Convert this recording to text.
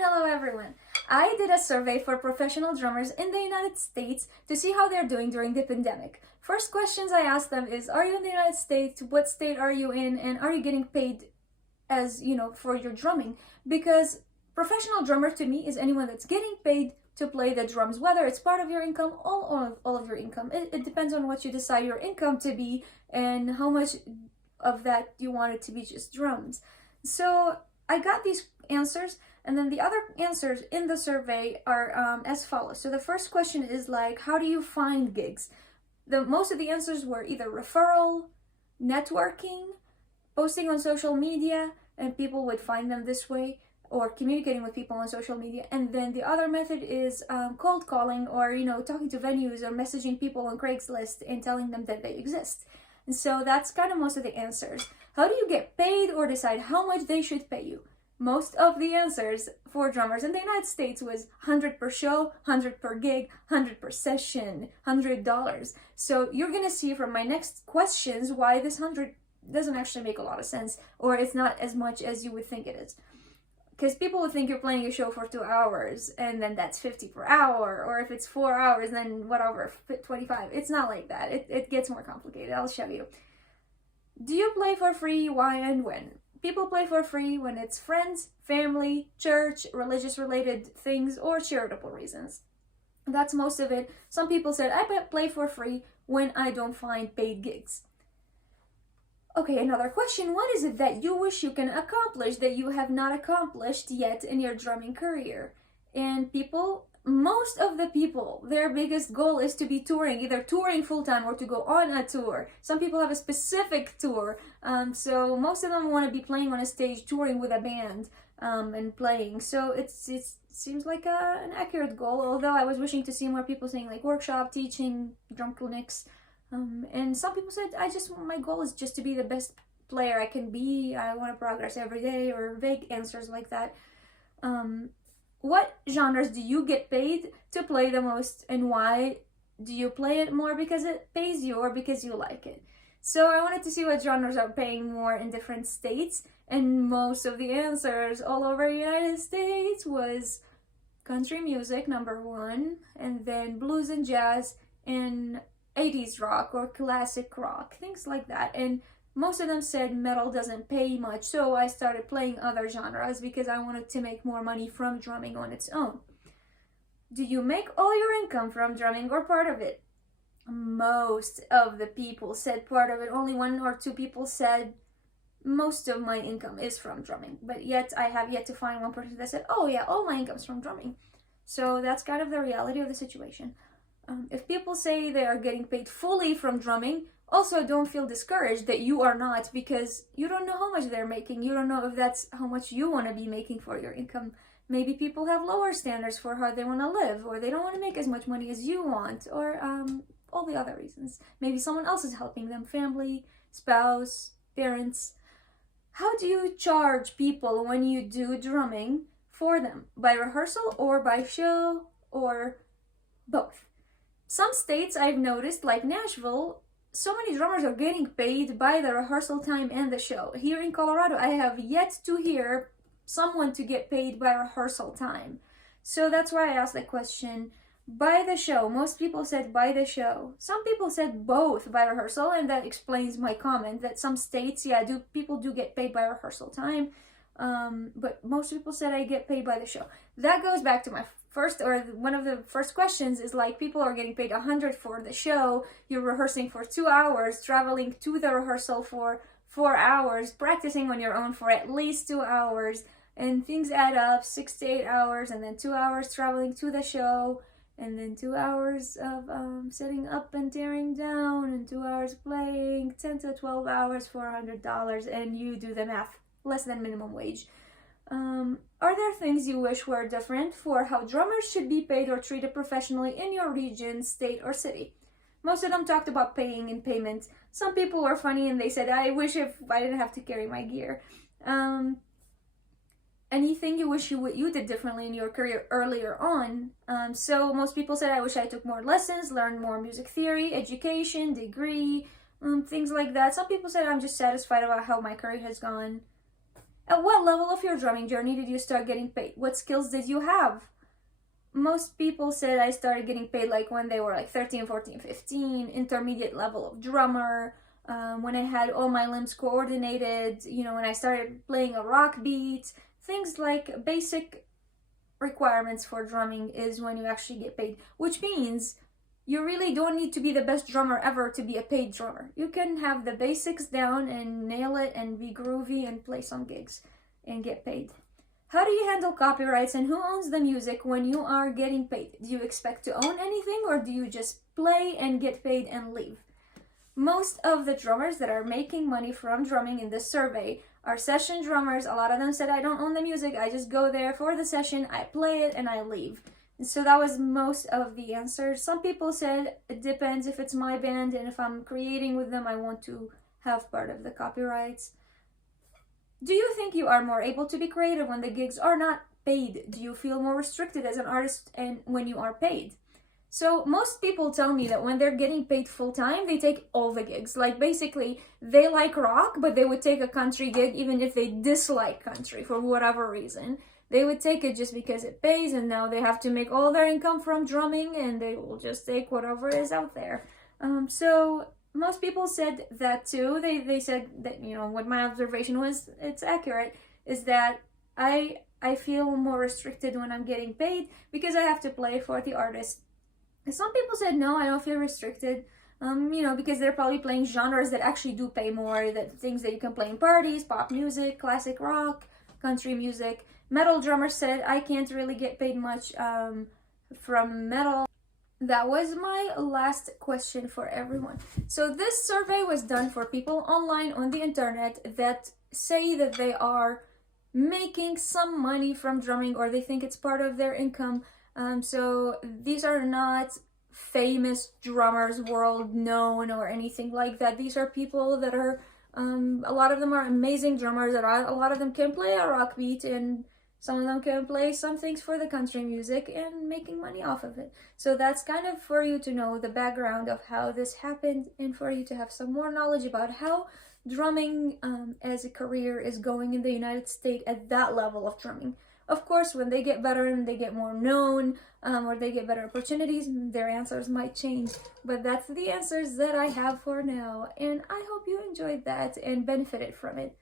And hello everyone. I did a survey for professional drummers in the United States to see how they're doing during the pandemic. First questions I asked them is, are you in the United States? What state are you in? And are you getting paid as, for your drumming? Because professional drummer to me is anyone that's getting paid to play the drums, whether it's part of your income or all of your income. It depends on what you decide your income to be and how much of that you want it to be just drums. So I got these answers, and then the other answers in the survey are as follows. So the first question is like, how do you find gigs? Most of the answers were either referral, networking, posting on social media, and people would find them this way, or communicating with people on social media. And then the other method is cold calling, or talking to venues or messaging people on Craigslist and telling them that they exist. And so that's kind of most of the answers. How do you get paid or decide how much they should pay you? Most of the answers for drummers in the United States was 100 per show, 100 per gig, 100 per session, $100. So you're gonna see from my next questions why this 100 doesn't actually make a lot of sense, or it's not as much as you would think it is. Because people would think you're playing a show for 2 hours and then that's 50 per hour, or if it's 4 hours then whatever, 25. It's not like that. It gets more complicated. I'll show you. Do you play for free? Why and when? People play for free when it's friends, family, church, religious related things, or charitable reasons. That's most of it. Some people said, I play for free when I don't find paid gigs. Okay, another question. What is it that you wish you can accomplish that you have not accomplished yet in your drumming career? And most of the people, their biggest goal is to be touring, either touring full-time or to go on a tour. Some people have a specific tour, so most of them want to be playing on a stage, touring with a band, and playing. So it seems like an accurate goal, although I was wishing to see more people saying like workshop, teaching, drum clinics. And some people said, my goal is just to be the best player I can be. I want to progress every day, or vague answers like that. What genres do you get paid to play the most, and why? Do you play it more because it pays you or because you like it? So I wanted to see what genres are paying more in different states, and most of the answers all over the United States was country music, #1, and then blues and jazz, and 80s rock or classic rock, things like that. And most of them said metal doesn't pay much, so I started playing other genres because I wanted to make more money from drumming on its own. Do you make all your income from drumming or part of it? Most of the people said part of it. Only 1 or 2 people said most of my income is from drumming, but yet I have yet to find one person that said, oh yeah, all my income's from drumming. So that's kind of the reality of the situation. If people say they are getting paid fully from drumming, also don't feel discouraged that you are not, because you don't know how much they're making. You don't know if that's how much you want to be making for your income. Maybe people have lower standards for how they want to live, or they don't want to make as much money as you want, or all the other reasons. Maybe someone else is helping them, family, spouse, parents. How do you charge people when you do drumming for them? By rehearsal or by show, or both? Some states I've noticed, like Nashville, so many drummers are getting paid by the rehearsal time and the show. Here in Colorado, I have yet to hear someone to get paid by rehearsal time. So that's why I asked the question, by the show. Most people said by the show. Some people said both, by rehearsal, and that explains my comment that some states, people do get paid by rehearsal time. But most people said I get paid by the show. That goes back to my one of the first questions is like, people are getting paid 100 for the show. You're rehearsing for 2 hours, traveling to the rehearsal for 4 hours, practicing on your own for at least 2 hours, and things add up, 6 to 8 hours, and then 2 hours traveling to the show, and then 2 hours of setting up and tearing down, and 2 hours playing, 10 to 12 hours for $100, and you do the math, less than minimum wage. Are there things you wish were different for how drummers should be paid or treated professionally in your region, state, or city? Most of them talked about paying and payment. Some people were funny and they said, I wish if I didn't have to carry my gear. Anything you wish you did differently in your career earlier on? So most people said, I wish I took more lessons, learned more music theory, education, degree, things like that. Some people said, I'm just satisfied about how my career has gone. At what level of your drumming journey did you start getting paid? What skills did you have? Most people said I started getting paid like when they were like 13, 14, 15, intermediate level of drummer, when I had all my limbs coordinated, when I started playing a rock beat, things like basic requirements for drumming is when you actually get paid, which means you really don't need to be the best drummer ever to be a paid drummer. You can have the basics down and nail it and be groovy and play some gigs and get paid. How do you handle copyrights and who owns the music when you are getting paid? Do you expect to own anything or do you just play and get paid and leave? Most of the drummers that are making money from drumming in this survey are session drummers. A lot of them said, I don't own the music, I just go there for the session, I play it, and I leave. And so that was most of the answers. Some people said, it depends if it's my band, and if I'm creating with them, I want to have part of the copyrights. Do you think you are more able to be creative when the gigs are not paid? Do you feel more restricted as an artist and when you are paid? So most people tell me that when they're getting paid full-time, they take all the gigs. Like basically, they like rock, but they would take a country gig even if they dislike country for whatever reason. They would take it just because it pays, and now they have to make all their income from drumming, and they will just take whatever is out there. So most people said that too. They said that, what my observation was, it's accurate, is that I feel more restricted when I'm getting paid because I have to play for the artist. Some people said, no, I don't feel restricted, because they're probably playing genres that actually do pay more, that things that you can play in parties, pop music, classic rock, country music. Metal drummers said, I can't really get paid much from metal. That was my last question for everyone. So this survey was done for people online on the internet that say that they are making some money from drumming or they think it's part of their income. So these are not famous drummers, world known or anything like that. These are people that are, a lot of them are amazing drummers. A lot of them can play a rock beat, and some of them can play some things for the country music and making money off of it. So that's kind of for you to know the background of how this happened and for you to have some more knowledge about how drumming as a career is going in the United States at that level of drumming. Of course, when they get better and they get more known or they get better opportunities, their answers might change. But that's the answers that I have for now. And I hope you enjoyed that and benefited from it.